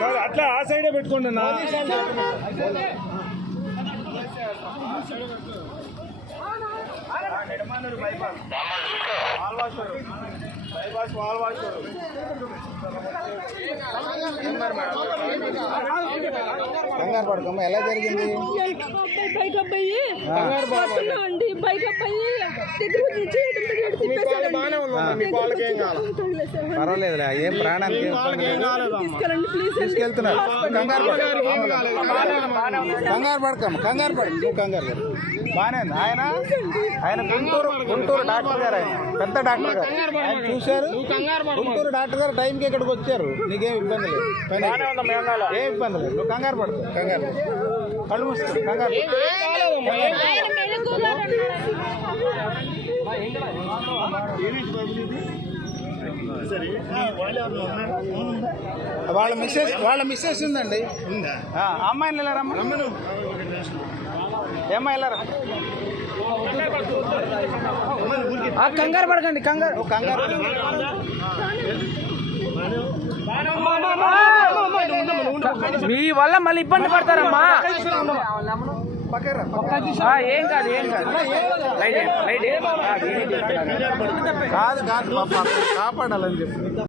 Sir అట్లా ఆ సైడే పెట్టుకోండి అన్న. కంగారు పడకమ్మ, ఎలా జరిగింది? బైక్ అబ్బాయి అండి, బైక్ అబ్బాయి పర్వాలేదులే, ఏం ప్రాణానికి తీసుకెళ్తున్నారు. కంగారు పడకమ్మ, కంగారు పడక, నువ్వు కంగారు పడు. బాగానే ఉంది. ఆయన గుంటూరు డాక్టర్ గారు, ఆయన పెద్ద డాక్టర్ గారు. ఆయన చూశారు, గుంటూరు డాక్టర్ గారు టైంకి ఇక్కడికి వచ్చారు. నీకేం ఇబ్బంది లేదు, ఏం ఇబ్బంది లేదు. నువ్వు కంగారు పడదు, కంగారు కళ్ళు మూసుకో, కంగారు వాళ్ళ మిస్సెస్ ఉందండి. అమ్మాయిని వెళ్ళారమ్మా, ఏమ్మా వెళ్ళారా? కంగారు పడకండి, కంగారు మీ వల్ల మళ్ళీ ఇబ్బంది పడతారమ్మా. ఏం కాదు, ఏం కాదు. కాదు కాపాడాలని చెప్పి